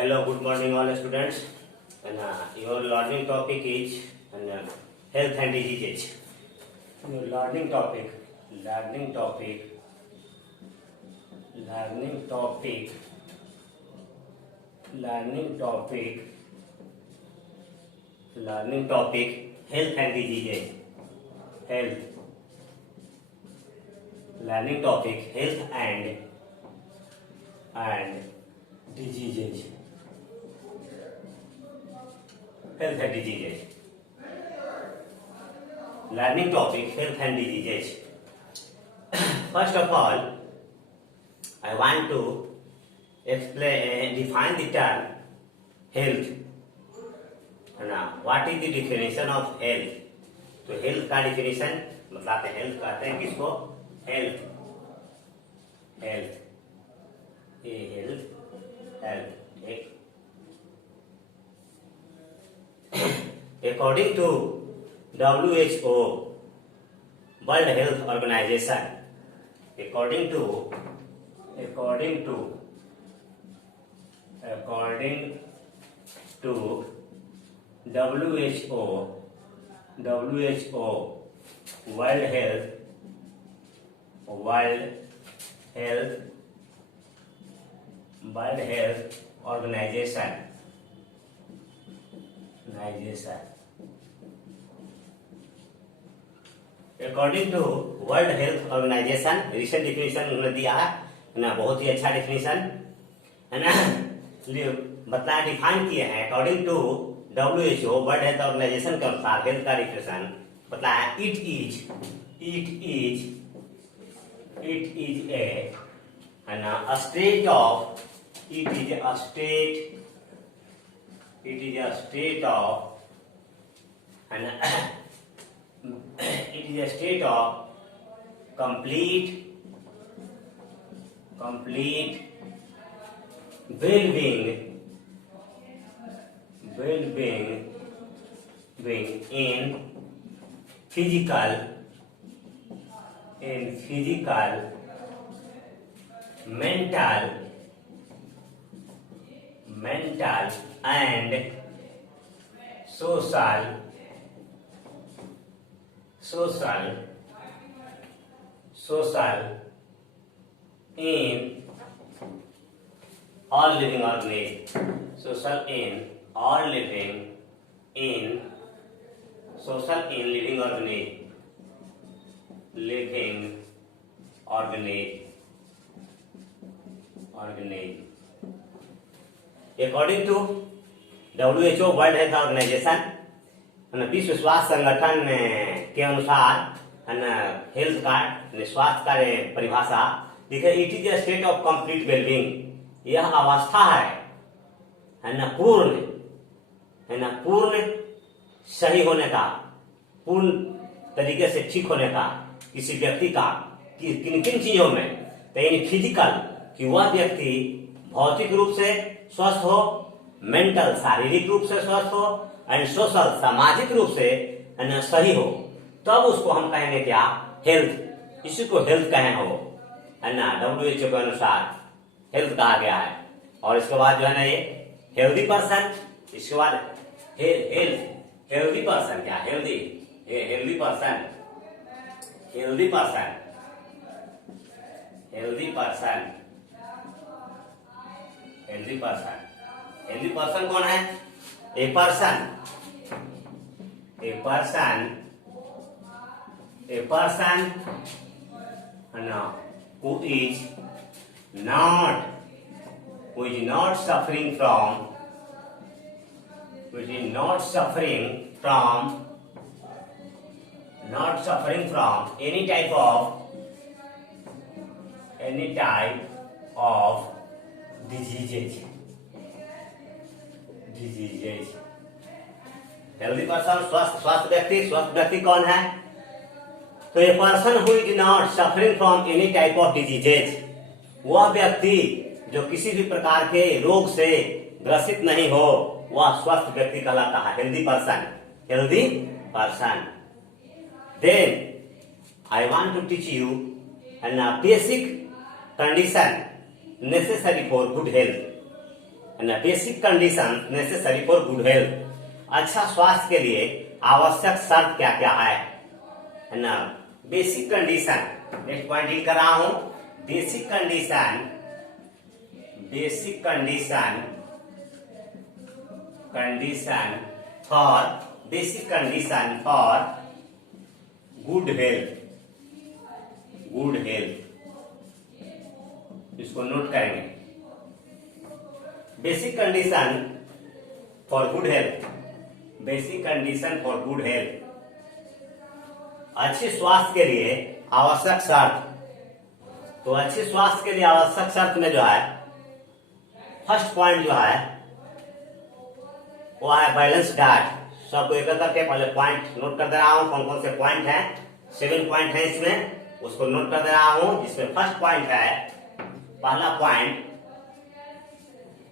Hello, good morning all students. And your learning topic is health and diseases. Your learning topic, learning topic, learning topic, learning topic, learning topic, health and diseases. Health. Learning topic, health and diseases. Health and diseases. Learning topic, health and diseases. First of all, I want to define the term health. Now, what is the definition of health? तो health का definition मतलब health कहते हैं किसको? Health. Health. ये health. Health. एक According to WHO, World Health Organization, according to WHO, World Health Organization. According to World Health Organization, recent definition उन्होंने दिया है ना, बहुत ही अच्छा definition है ना, बताया डिफाइन किए हैं. According to WHO, World Health Organization के अनुसार हेल्थ का definition बताया it is a state of complete well-being in physical, mental and social in all living organisms. Social in living organism. According to WHO, World Health Organization, विश्व स्वास्थ्य संगठन के अनुसार health का स्वास्थ्य का परिभाषा देखिए, it is a state of complete wellbeing. यह अवस्था है ना पूर्ण सही होने का, पूर्ण तरीके से ठीक होने का किसी व्यक्ति का किन चीजों में, तो यानी फिजिकल कि वह व्यक्ति भौतिक रूप से स्वस्थ हो, मेंटल शारीरिक रूप से स्वस्थ हो, एंड सोशल सामाजिक रूप से सही हो, तब उसको हम कहेंगे क्या? हेल्थ. इसी को हेल्थ कहें हो, है ना, WHO के अनुसार हेल्थ कहा गया है. और इसके बाद जो है ना ये हेल्दी पर्सन, इसके बाद हेल्दी पर्सन क्या? हेल्दी पर्सन कौन है? A person who is not suffering from any type of diseases. Healthy person स्वस्थ व्यक्ति कौन है? तो a person who is not suffering from any type of diseases, वह व्यक्ति जो किसी भी प्रकार के रोग से ग्रसित नहीं हो, वह स्वस्थ व्यक्ति कहलाता है healthy person. Then I want to teach you an basic condition necessary for good health. Basic condition necessary for good health. अच्छा स्वास्थ्य के लिए आवश्यक शर्त क्या क्या है ना। Basic condition, next point deal कर रहा हूं। Basic condition for good health, इसको नोट करेंगे। Basic condition for good health, अच्छे स्वास्थ्य के लिए आवश्यक शर्त। तो अच्छे स्वास्थ्य के लिए आवश्यक शर्त में जो है फर्स्ट पॉइंट जो है वो है बैलेंस डाइट। सबको एक करके पहले पॉइंट नोट कर दे रहा हूं, कौन कौन से पॉइंट हैं। 7 पॉइंट है इसमें, उसको नोट कर दे रहा हूं। जिसमें फर्स्ट पॉइंट है, पहला पॉइंट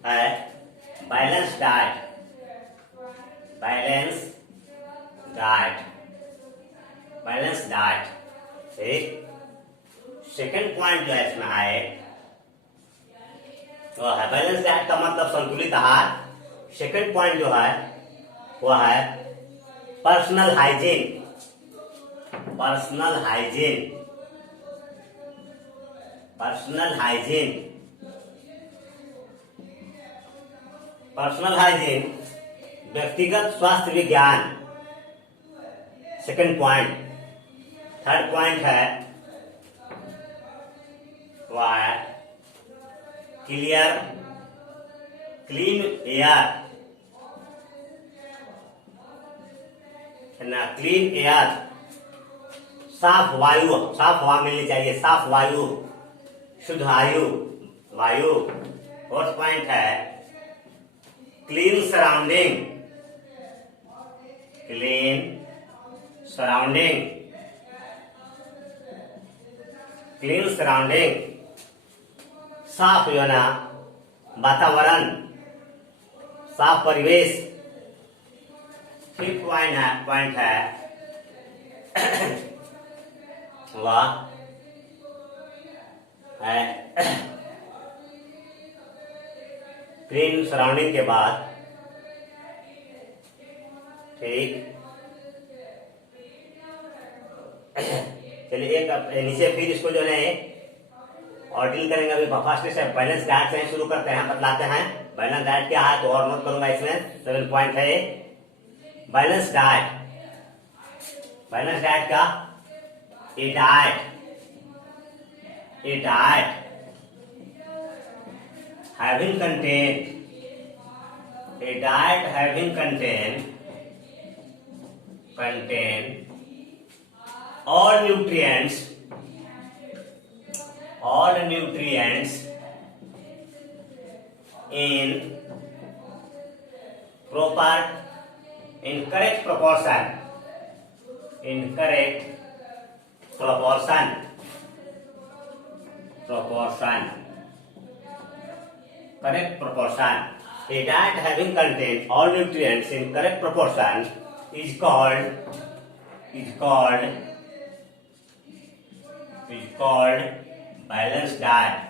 है बैलेंस डाइट। ठीक। सेकेंड पॉइंट जो है इसमें आए वो है बैलेंस डाइट का मतलब संतुलित आहार। सेकेंड पॉइंट जो है वो है पर्सनल हाइजीन। व्यक्तिगत स्वास्थ्य विज्ञान, सेकेंड पॉइंट। थर्ड पॉइंट है वह है क्लीन एयर, साफ हवा मिलनी चाहिए, साफ वायु, शुद्ध वायु। फोर्थ पॉइंट है क्लीन सराउंडिंग, साफ जो है ना वातावरण, साफ परिवेश। फिफ्थ पॉइंट है वह है क्लीन सराउंडिंग के बाद, ठीक। चलिए एक नीचे फिर इसको जो है और डील करेंगे। अभी फर्स्ट से बैलेंस डाइट से शुरू करते हैं, बतलाते हैं बैलेंस डाइट क्या है। तो और नोट करूंगा इसमें 7 पॉइंट है बैलेंस डाइट का ए diet having contain all nutrients in correct proportion. A diet having contained all nutrients in correct proportion is called balanced diet.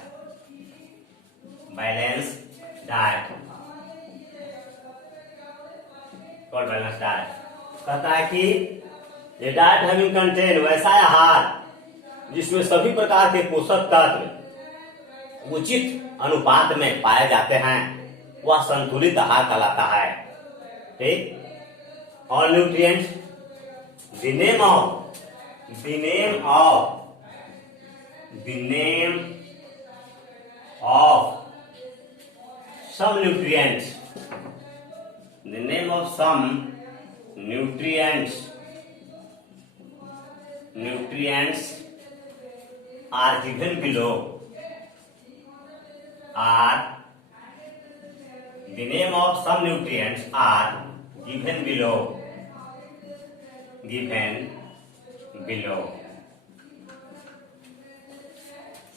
कहता है कि ये डाइट हैविंग कंटेन वैसा आहार जिसमें सभी प्रकार के पोषक तत्व उचित अनुपात में पाए जाते हैं, वह संतुलित आहार कहलाता है। ठीक। All nutrients, the name of some nutrients, are given below. The name of some nutrients are given below.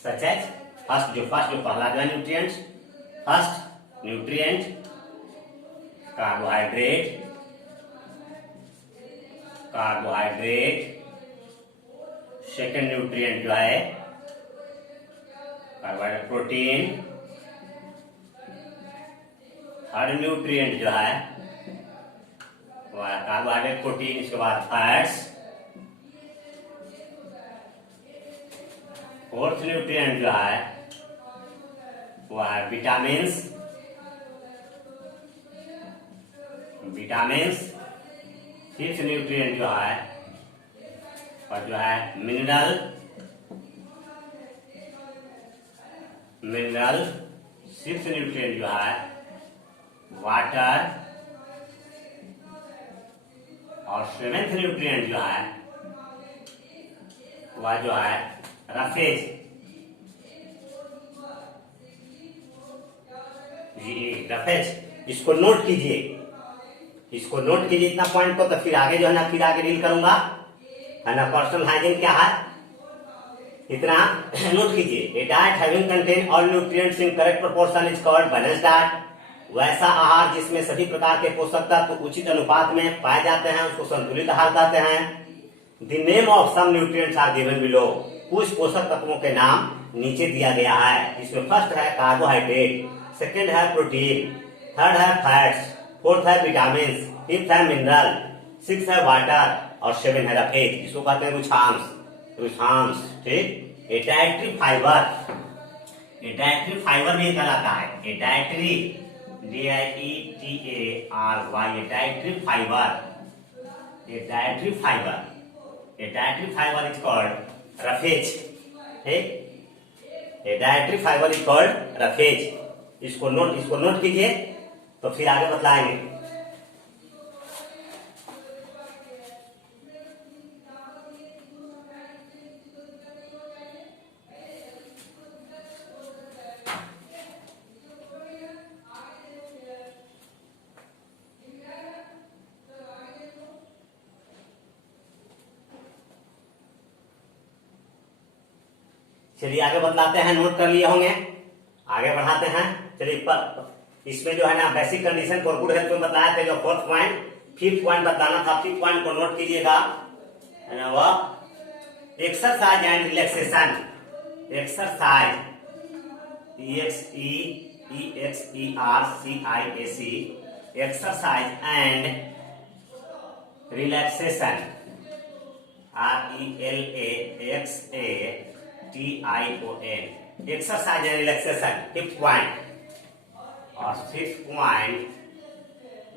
Such as first जो पहला जो nutrients, first nutrient carbohydrate, second nutrient जो है कार्बोहाइड्रेट, प्रोटीन, थर्ड न्यूट्रिएंट जो है वो है carbohydrate, protein, इसके बाद फैट्स। फोर्थ न्यूट्रिएंट जो है वो है विटामिन्स। फिफ्थ न्यूट्रिएंट जो है और जो है मिनरल। सिक्स्थ न्यूट्रिएंट जो है वाटर। और सेवेंथ न्यूट्रिएंट जो है वह जो है रफेज। रफेज, इसको नोट कीजिए, इतना पॉइंट को। तो फिर आगे जो है ना, फिर आगे डील करूंगा, है ना। पर्सनल हाइजीन क्या है, इतना नोट कीजिए। A diet having contain all nutrients in correct proportion is called balance diet. वैसा आहार जिसमें सभी प्रकार के पोषक तत्व उचित अनुपात में पाए जाते हैं उसको संतुलित आहार कहते हैं। The name of some nutrients are given below. कुछ पोषक तत्वों के नाम नीचे दिया गया है। इसमें फर्स्ट है कार्बोहाइड्रेट, सेकंड है प्रोटीन, थर्ड है फैट्स, फोर्थ है विटामिन, फिफ्थ है मिनरल, सिक्स है वाटर और सेवन है रफेज। इसको कहते हैं रुझांश। ठीक। ए डाइटरी फाइबर भी कहलाता है। ए dietary DIETARY, a dietary fiber is called roughage। a dietary fiber is called roughage। इसको नोट कीजिए, तो फिर आगे बतलाएंगे। चलिए आगे बतलाते हैं, नोट कर लिए होंगे, आगे बढ़ाते हैं। चलिए इसमें जो है ना basic condition for good health में बताया था। जो फोर्थ पॉइंट, फिफ्थ पॉइंट बताना था। फिफ्थ पॉइंट को नोट कीजिएगा, है ना। वह exercise and relaxation. Exercise EXERCIAC, exercise and relaxation RELAXATION, exercise and relaxation, fifth point. और सिक्स्थ पॉइंट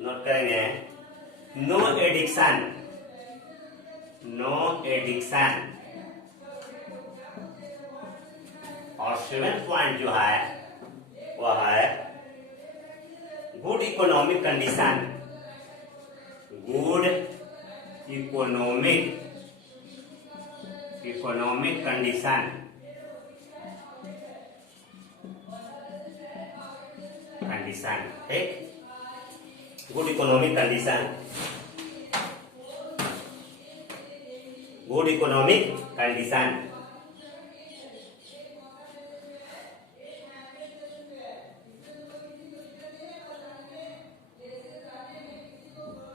नोट करेंगे, नो एडिक्शन। और सेवेंथ पॉइंट जो है वह है good economic condition. Economic condition. ठीक। Good economic condition.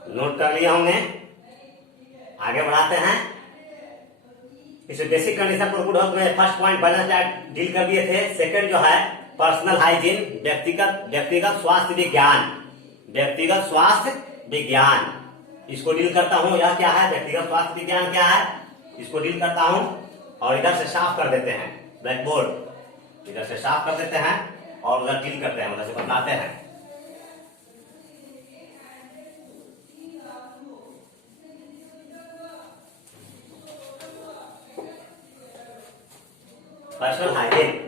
नोट कर लिए होंगे, आगे बढ़ाते हैं। इसे बेसिक कंडीशन पर गुड हेल्थ में first point balance diet deal कर दिए थे। सेकंड जो है पर्सनल हाइजीन, व्यक्तिगत स्वास्थ्य विज्ञान, इसको डील करता हूं। यह क्या है, व्यक्तिगत स्वास्थ्य विज्ञान क्या है, इसको डील करता हूं। और इधर से साफ कर देते हैं ब्लैक बोर्ड, इधर से साफ कर देते हैं और उधर डील करते हैं, उधर से बताते हैं। Personal hygiene,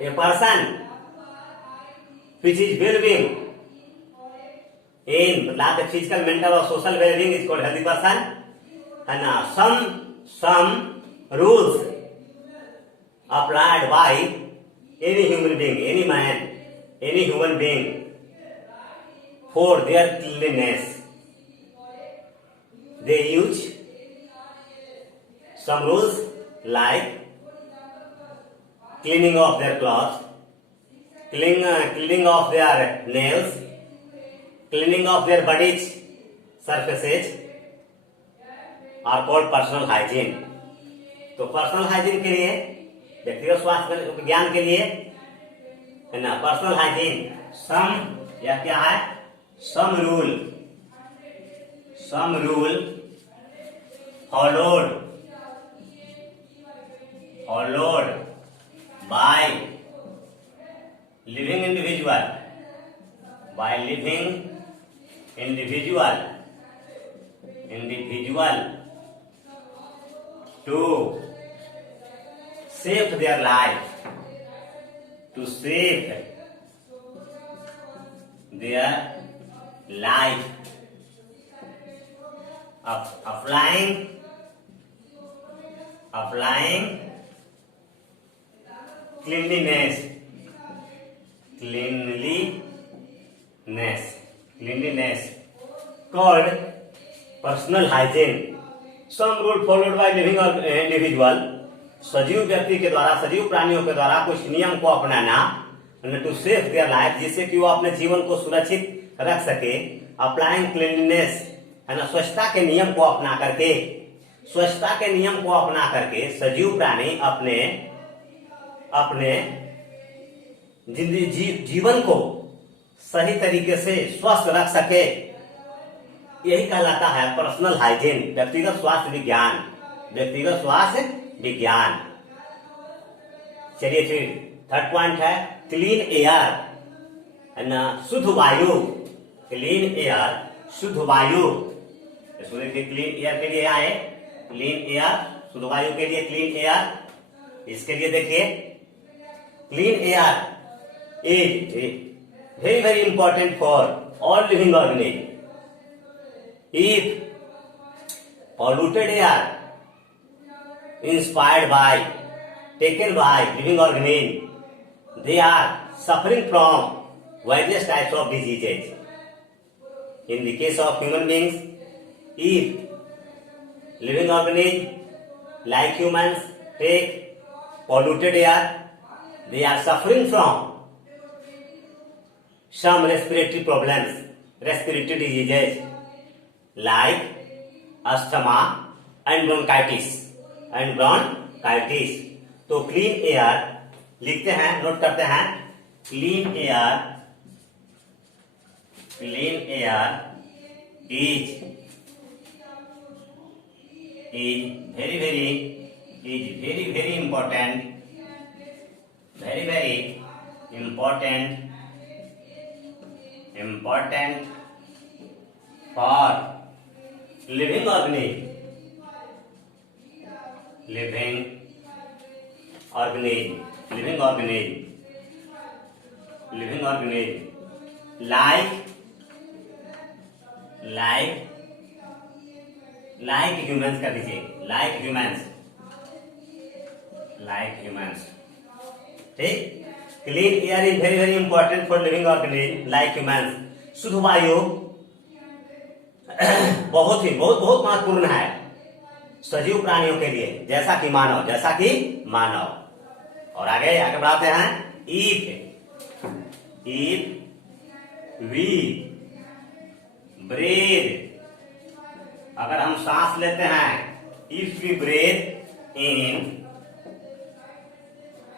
a person which is well-being in मतलब physical, mental or social well-being is called healthy person, है ना। some rules applied by any human being for their cleanliness. They use some rules like cleaning of their clothes, cleaning of their nails, cleaning of their body's surfaces are called personal hygiene। तो personal hygiene के लिए, व्यक्तिगत स्वास्थ्य विज्ञान के लिए है ना, पर्सनल हाइजीन, सम, यह क्या है, sum rule followed by living individual to save their life, applying cleanliness called personal hygiene, sum rule followed by living individual, सजीव व्यक्ति के द्वारा, सजीव प्राणियों के द्वारा कुछ नियम को अपनाना, टू सेव देयर लाइफ, जिससे कि वो अपने जीवन को सुरक्षित रख सके, अप्लाइंग क्लीनलीनेस, है ना, स्वच्छता के नियम को अपना करके सजीव प्राणी अपने जीवन को सही तरीके से स्वस्थ रख सके, यही कहलाता है पर्सनल हाइजीन, व्यक्तिगत स्वास्थ्य विज्ञान। चलिए फिर थर्ड पॉइंट है क्लीन एयर, है ना, शुद्ध वायु, क्लीन एयर, शुद्ध वायु। देखिए क्लीन एयर के लिए आए, क्लीन एयर, शुद्ध वायु के लिए क्लीन एयर, इसके लिए देखिए clean air is very very important for all living organism. If polluted air taken by living organisms, they are suffering from various types of diseases. In the case of human beings, if living organisms like humans take polluted air, they are suffering from some respiratory problems, respiratory diseases like asthma and bronchitis तो clean air लिखते हैं, note करते हैं, clean air is very very important for living organism like humans कर दीजिए, like humans, ठीक। Clean air is very very important for living organism like humans. शुद्ध वायु बहुत महत्वपूर्ण है सजीव प्राणियों के लिए, जैसा कि मानव। और आगे बढ़ाते हैं, इफ वी ब्रीथ, अगर हम सांस लेते हैं, if we breathe in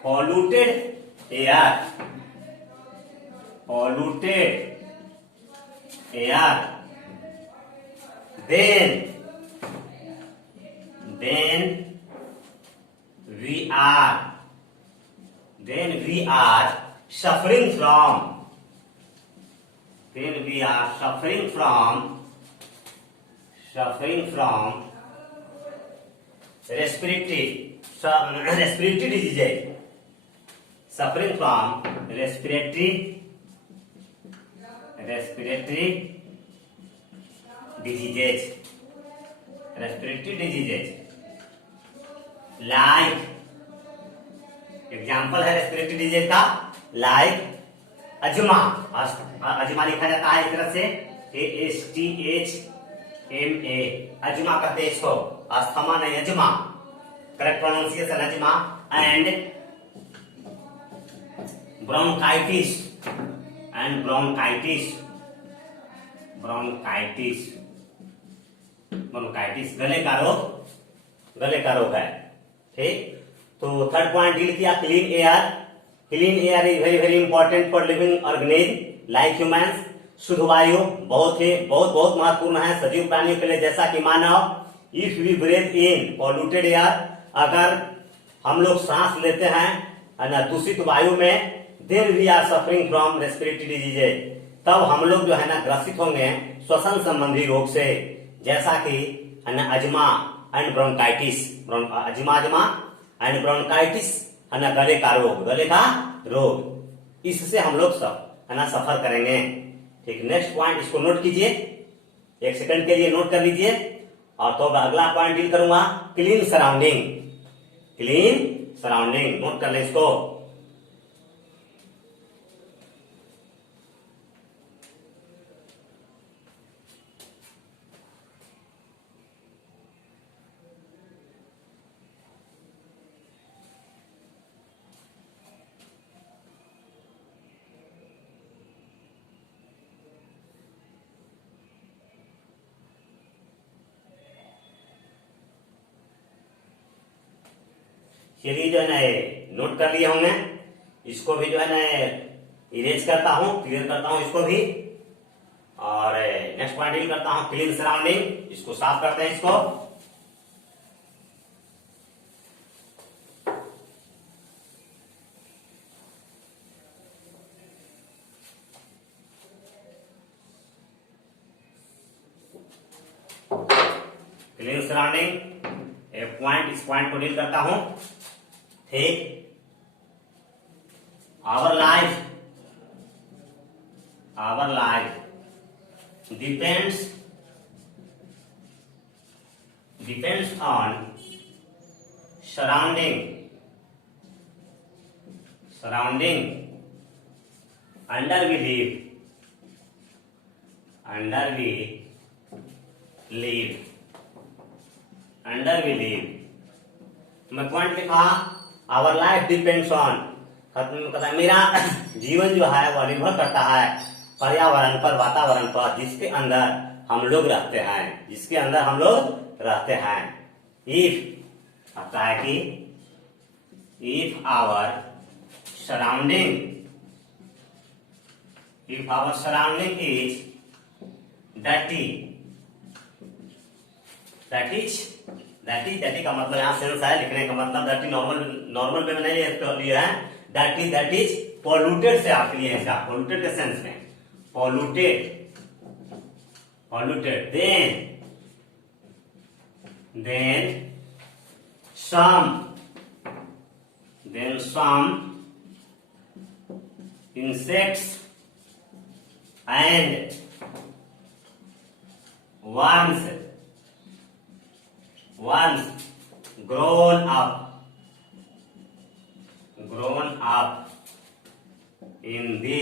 polluted air, then we are suffering from respiratory diseases, suffering from respiratory diseases like, example है रेस्पिरेटरी डिजीज का, लाइक अजमा लिखा जाता है इस तरह से ASTHMA, अजमा कहते हैं इसको, अस्थमा नहीं, अजमा, correct pronunciation Ajma, and bronchitis गले का रोग है, ठीक। तो थर्ड पॉइंट डील किया clean air, clean air is very very important for living organism like humans. शुद्ध वायु बहुत महत्वपूर्ण है सजीव प्राणियों के लिए, जैसा कि मानव। If we breathe in polluted air, अगर हम लोग सांस लेते हैं दूषित वायु में, then we are suffering from respiratory diseases, तब हम लोग जो है ना ग्रसित होंगे श्वसन संबंधी रोग से, जैसा कि अजमा and bronchitis, Ajma and bronchitis है ना, गले का रोग, इससे हम लोग सब है ना सफर करेंगे। ठीक, नेक्स्ट पॉइंट इसको नोट कीजिए, 1 सेकंड के लिए नोट कर लीजिए। और तो अगला पॉइंट डील करूंगा clean surrounding. Clean surrounding note कर लें इसको। चलिए जो है ना नोट कर लिए होंगे, इसको भी जो है ना इरेज करता हूं, क्लियर करता हूं इसको भी। और नेक्स्ट पॉइंट डील करता हूं क्लीन सराउंडिंग, इसको साफ करते हैं इसको। क्लीन सराउंडिंग एक पॉइंट, इस पॉइंट को डील करता हूं। ठीक, our life depends on surrounding under we live। मैं पॉइंट लिखा आवर लाइफ डिपेंड्स ऑन, मेरा जीवन जो है वह निर्भर करता है पर्यावरण पर, वातावरण पर, जिसके अंदर हम लोग रहते हैं। इफ आता है कि if our surrounding is dirty, dirty का मतलब यहाँ सेंस है लिखने का मतलब, डर्टी नॉर्मल वे में नहीं लिया है, डर्टी दैट इज पॉल्यूटेड से आप लिए इसका, पॉल्यूटेड के सेंस में, polluted then some insects and worms grown up in the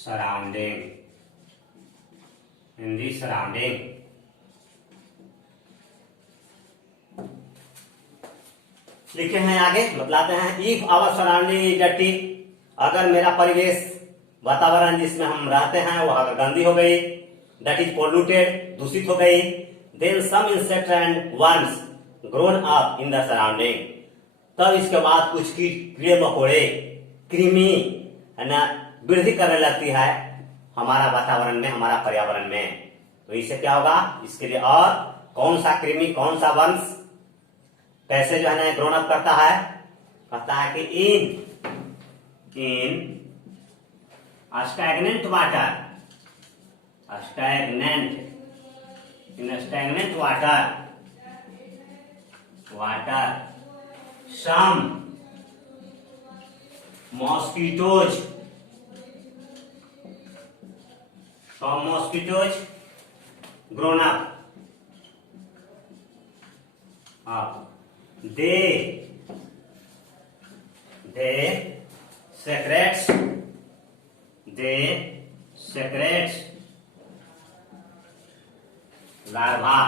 surrounding, लिखे हैं आगे, बतलाते हैं। If our surrounding is dirty, अगर मेरा परिवेश वातावरण जिसमें हम रहते हैं वह गंदी हो गई, दैट इज पोल्यूटेड, दूषित हो गई, then some insect and worms grown up in the surrounding, तब इसके बाद कुछ कीड़े मकोड़े, कृमि है ना वृद्धि करने लगती है हमारा वातावरण में, हमारा पर्यावरण में। तो इससे क्या होगा, इसके लिए और कौन सा कृमि, कौन सा वंश कैसे जो है ना ग्रोन अप करता है, कहता है कि in stagnant water some mosquitoes grown up, they secretes larva,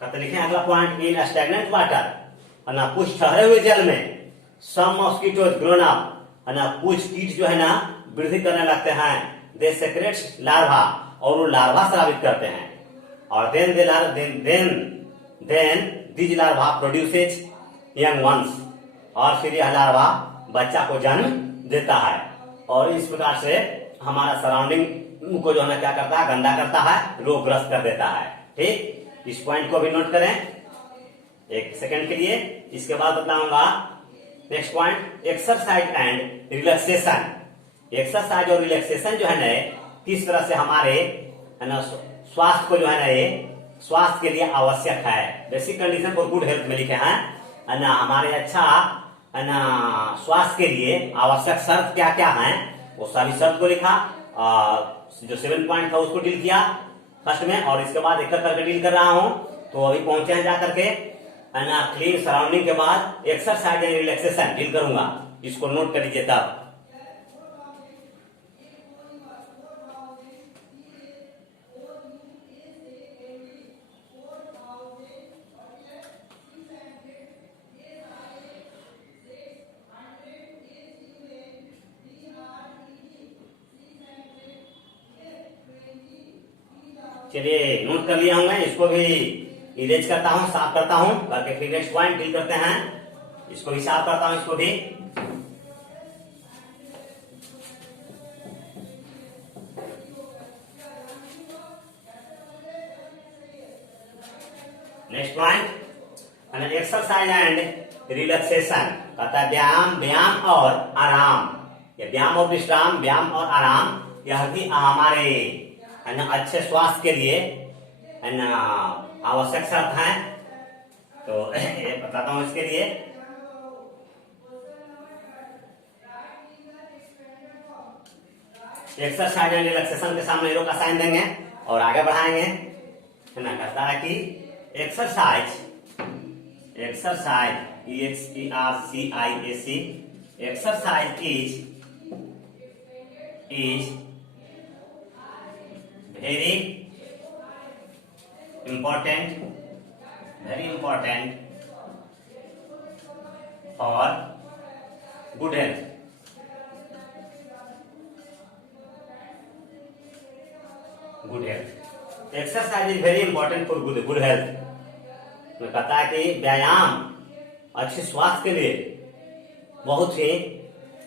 कहते लिखे अगला पॉइंट, इन स्टैग्नेंट वाटर, है ना कुछ ठहरे हुए जल में, सम मॉस्किटोज ग्रोन अप, है ना कुछ कीट जो है ना वृद्धि करने लगते हैं, दे सेक्रेट्स लार्वा, और वो लार्वा स्रावित करते हैं, और then this larva produces young ones, और फिर यह लार्वा बच्चा को जन्म देता है, और इस प्रकार से हमारा सराउंडिंग को जो है ना क्या करता है, गंदा करता है, रोगग्रस्त कर देता है। ठीक, इस पॉइंट को भी नोट करें एक सेकंड के लिए। इसके बाद बताऊंगा next point, exercise and relaxation. Exercise और रिलैक्सेशन जो है ना किस तरह से हमारे है ना स्वास्थ्य को जो है ना ये स्वास्थ्य के लिए आवश्यक है। Basic condition for good health में लिखे हैं है ना, हमारे अच्छा है ना स्वास्थ्य के लिए आवश्यक शर्त क्या क्या है, वो सभी शर्त को लिखा, जो 7 पॉइंट था उसको डील किया फर्स्ट में, और इसके बाद एक करके डील कर रहा हूं। तो अभी पहुंचे हैं जाकर के है ना क्लीन सराउंडिंग के बाद एक्सरसाइज एंड रिलैक्सेशन डील करूंगा, इसको नोट कर लीजिए तब। चलिए नोट कर लिया हूं मैं, इसको भी इरेज करता हूं, साफ करता हूं, करके फिर नेक्स्ट पॉइंट डील करते हैं। इसको भी साफ करता हूं, इसको भी। Next point exercise and relaxation, कहता है व्यायाम और आराम। ये व्यायाम और विश्राम, व्यायाम और आराम यह भी हमारे है ना अच्छे स्वास्थ्य के लिए है ना आवश्यक शर्त है। तो ये बताता हूं इसके लिए। एक्सरसाइज एंड रिलैक्सेशन के सामने एरो का साइन देंगे और आगे बढ़ाएंगे है ना। कहता है कि exercise EXERCIAC, exercise is very important for good health। Exercise is very important for good health में कहता है कि व्यायाम अच्छे स्वास्थ्य के लिए बहुत ही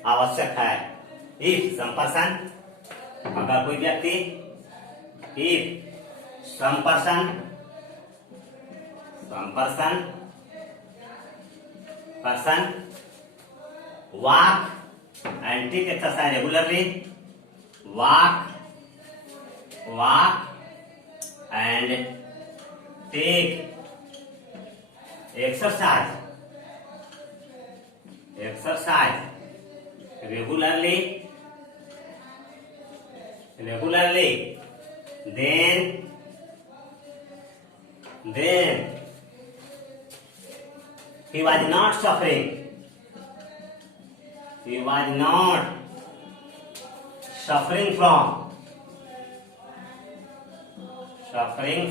आवश्यक है। इफ सम पर्सन, अगर कोई व्यक्ति, if some person walk and take exercise regularly, walk and take exercise regularly, then he was not suffering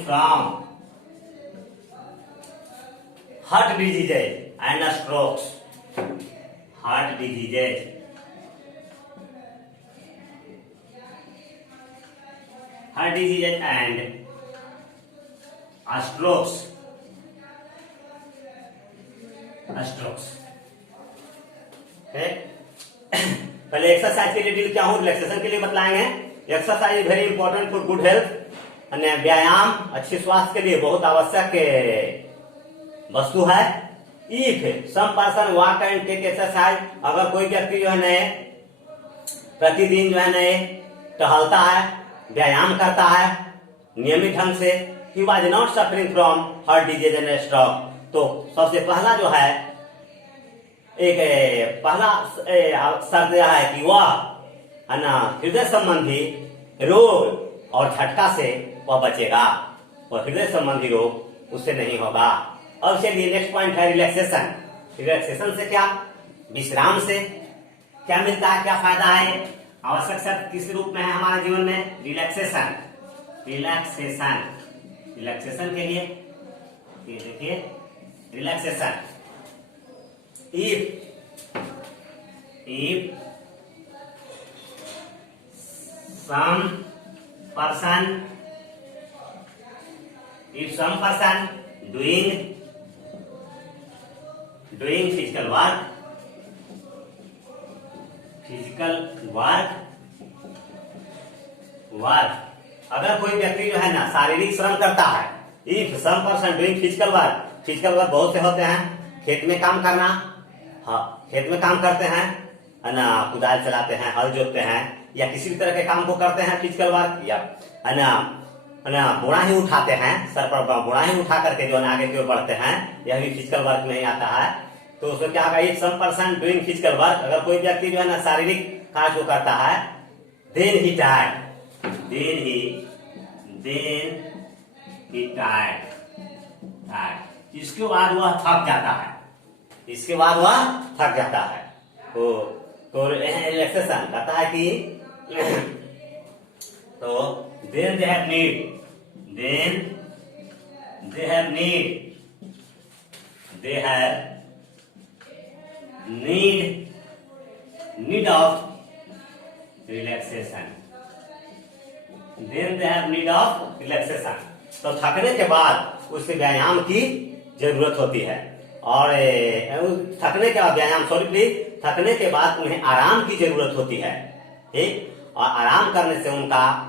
from heart diseases and strokes, heart diseases and strokes। पहले एक्सरसाइज के लिए deal क्या हूं, relaxation के लिए बतलाएंगे। Exercise is very important for good health, व्यायाम अच्छे स्वास्थ्य के लिए बहुत आवश्यक वस्तु है। If some person walk and take exercise, अगर कोई व्यक्ति जो है प्रतिदिन जो है टहलता है, व्यायाम करता है नियमित ढंग से, he was not suffering from heart disease and stroke. तो सबसे पहला जो है पहला शर्त यह है कि वह है ना हृदय संबंधी रोग और झटका से वह बचेगा, और हृदय संबंधी रोग उससे नहीं होगा। अब चलिए नेक्स्ट पॉइंट है रिलैक्सेशन। रिलैक्सेशन से क्या, विश्राम से क्या मिलता है, क्या फायदा है, आवश्यक शर्त किस रूप में है हमारे जीवन में, रिलैक्सेशन के लिए ये देखिए relaxation. if some person, if some person doing physical work, अगर कोई व्यक्ति जो है ना शारीरिक श्रम करता है, if some person doing physical work बहुत से होते हैं, खेत में काम करना, हाँ खेत में काम करते हैं, है ना, कुदाल चलाते हैं, हल जोतते हैं, या किसी भी तरह के काम को करते हैं फिजिकल वर्क, या है ना बोरा ही उठाते हैं, सर पर बोरा ही उठा करके जो है आगे की ओर बढ़ते हैं, यह भी फिजिकल वर्क नहीं आता है। तो उसमें क्या होगा, if some person doing physical work, अगर कोई व्यक्ति जो है ना शारीरिक कार्य को करता है, then he tired, इसके बाद वह थक जाता है, तो रिलैक्सेशन कहता है कि तो then they have need of relaxation, then they have need of relaxation। तो थकने के बाद उसे व्यायाम की जरूरत होती है, और थकने के बाद थकने के बाद उन्हें आराम की जरूरत होती है, ठीक। और आराम करने से उनका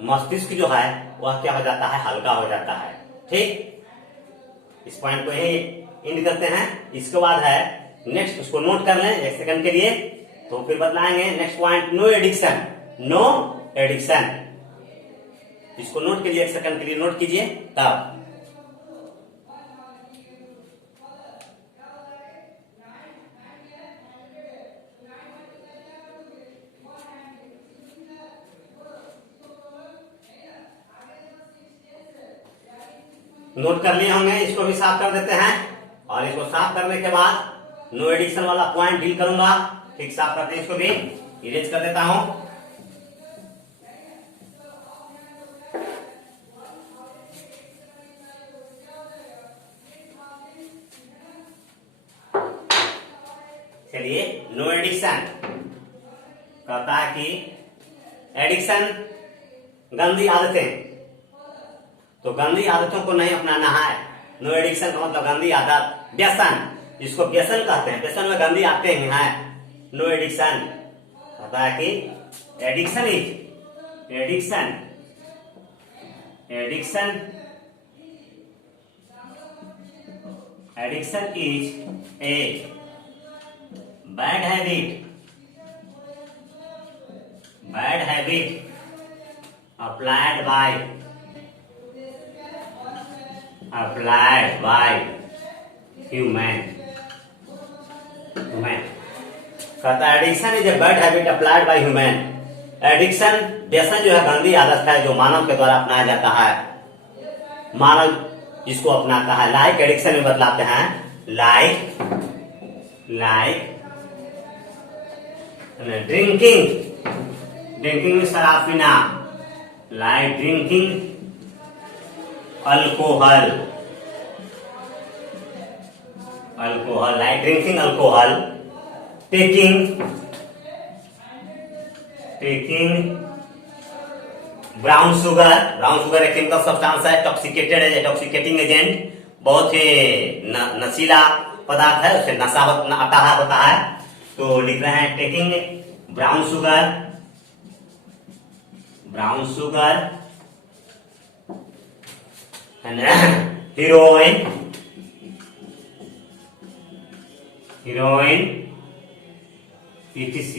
मस्तिष्क जो है वह क्या हो जाता है, हल्का हो जाता है, ठीक। इस पॉइंट को ही इंड करते हैं। इसके बाद है नेक्स्ट, उसको नोट कर लें 1 सेकंड के लिए, तो फिर बतलाएंगे नेक्स्ट पॉइंट, नो एडिक्शन। इसको नोट कीजिए, 1 सेकंड के लिए नोट कीजिए, तब नोट कर लिए होंगे। इसको भी साफ कर देते हैं, और इसको साफ करने के बाद नो एडिक्शन वाला पॉइंट डील करूंगा, ठीक। साफ करते हैं, इसको भी इरेज कर देता हूं। चलिए, नो एडिक्शन कहता है कि एडिक्शन गंदी आदतें, तो गंदी आदतों को नहीं अपनाना है। नो एडिक्शन का मतलब गंदी आदत, व्यसन, इसको व्यसन कहते हैं, व्यसन में गंदी आदतें ही हैं। नो एडिक्शन कहता है कि addiction is a bad habit applied by human। कहता है addiction is a bad habit applied by human. Addiction व्यसन जो है गंदी आदत है जो मानव के द्वारा अपनाया जाता है, मानव इसको अपनाता है। लाइक एडिक्शन में बतलाते हैं, लाइक ड्रिंकिंग में शराब पीना, like drinking alcohol, like drinking alcohol, taking brown sugar एक केमिकल सब्सटेंस है, टॉक्सिकेटिंग एजेंट, बहुत ही नशीला पदार्थ है, उससे नशा होता है। तो लिख रहे हैं taking brown sugar, heroin etc.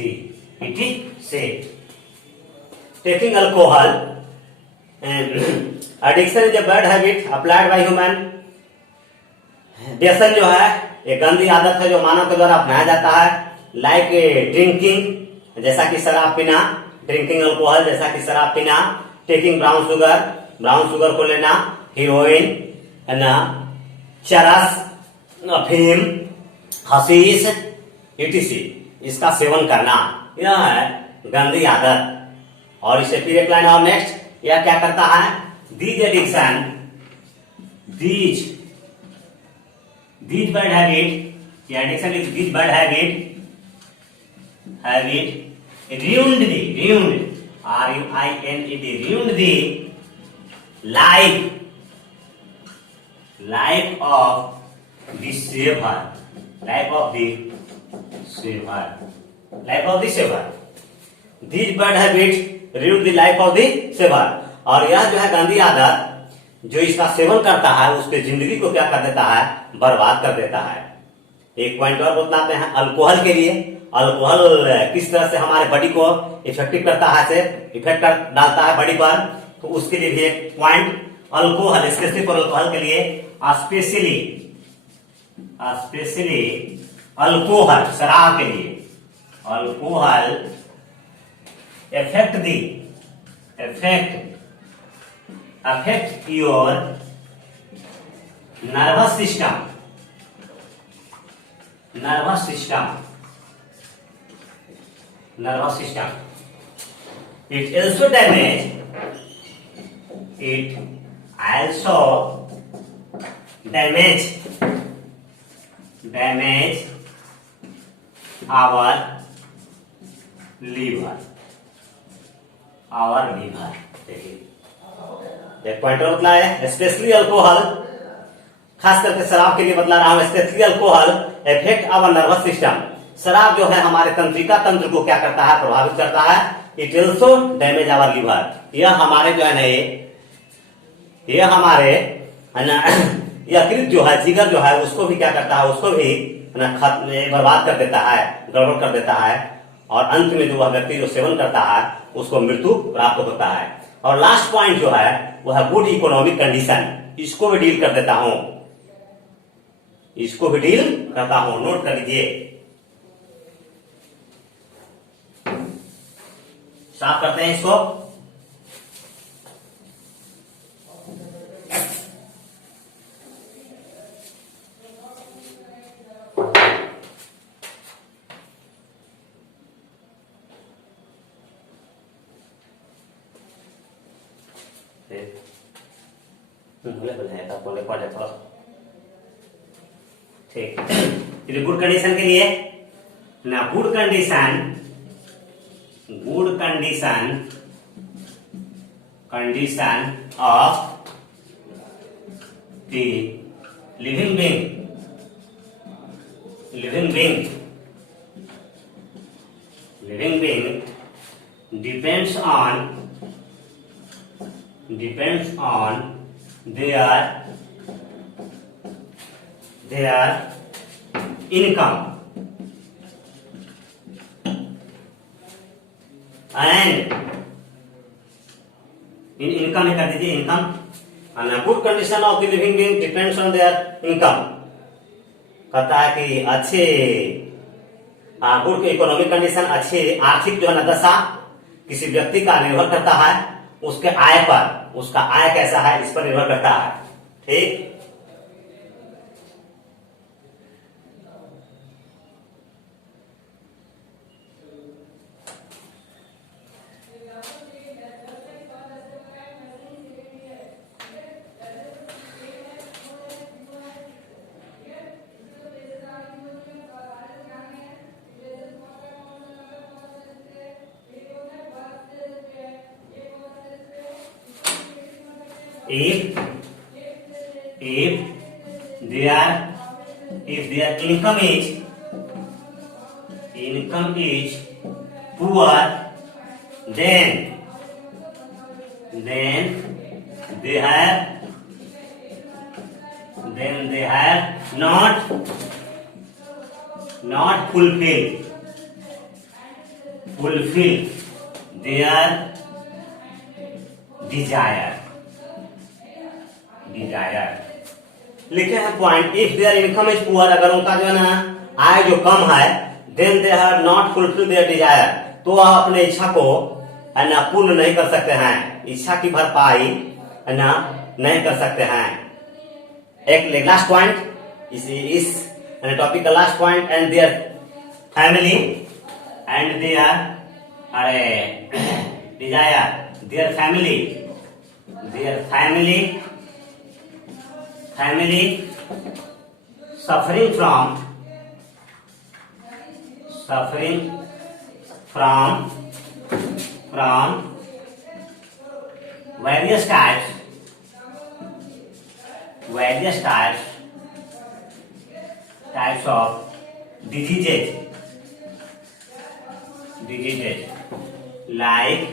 Taking alcohol and addiction is a bad habit applied by human। व्यसन जो है एक गंदी आदत है जो मानव के द्वारा अपनाया जाता है। लाइक ड्रिंकिंग जैसा कि शराब पीना, ड्रिंकिंग अल्कोहल जैसा कि शराब पीना, टेकिंग ब्राउन शुगर को लेना, हीरोइन है ना, चरस, अफीम, हशीश etc. इसका सेवन करना, यह है गंदी आदत। और इसे फिर एक लाइन और नेक्स्ट, यह क्या करता है, these addiction these bad habit, the addiction is this bad habit ruined RUINED, ruined the life of the saver, life of the saver, life of the saver. These bad habits ruin the life of the saver. और यह जो है गंदी आदत जो इसका seven करता है उसके जिंदगी को क्या कर देता है, बर्बाद कर देता है। एक पॉइंट और बताते हैं अल्कोहल के लिए। अल्कोहल किस तरह से हमारे बॉडी को इफेक्टिव करता है, से इफेक्ट डालता है बॉडी पर, तो उसके लिए भी एक point alcohol, specially for alcohol के लिए, स्पेशली अल्कोहल, शराब के लिए, alcohol affect your nervous system. It also damage our liver. देखिए एक पॉइंट और बतला है, स्पेशली अल्कोहल, खास करके शराब के लिए बतला रहा हूं। Specially alcohol effect our nervous system. शराब जो है हमारे तंत्रिका तंत्र को क्या करता है, प्रभावित करता है। It also damage our liver. यह हमारे जो है ना, ये हमारे यकृत जो है, जिगर जो है, उसको भी क्या करता है, उसको भी बर्बाद कर देता है, गड़बड़ कर देता है। और अंत में जो वह व्यक्ति जो सेवन करता है उसको मृत्यु प्राप्त होता है। और लास्ट पॉइंट जो है वह है गुड इकोनॉमिक कंडीशन। इसको भी डील कर देता हूं, नोट कर लीजिए। साफ करते हैं इसको। ठीक, गुड कंडीशन के लिए ना, good condition of the living being depends on their income and income कर दीजिए, income. Good condition of the living being depends on their income. कहता है कि अच्छे गुड इकोनॉमिक कंडीशन, अच्छे आर्थिक जो है ना दशा किसी व्यक्ति का निर्भर करता है उसके आय पर। उसका आय कैसा है इस पर निर्भर करता है। ठीक, if their income is poor, then they have not fulfilled their desire। लिखे हैं point, if their income is poor, अगर उनका जो है ना आय जो कम है, then they have not fulfil their desire, तो वह अपने इच्छा को है ना पूर्ण नहीं कर सकते हैं, इच्छा की भरपाई है ना नहीं कर सकते हैं। एक लास्ट पॉइंट इस टॉपिक का last point, and their family desire, their family suffering from various types of diseases like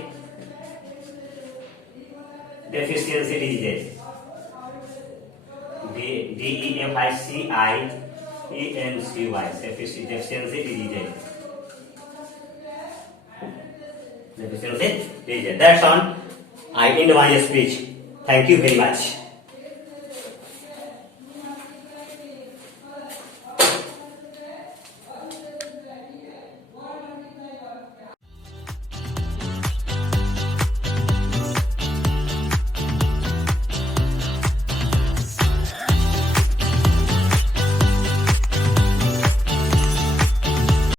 deficiency diseases, deficiency diseases. That's all. I end my speech. Thank you very much.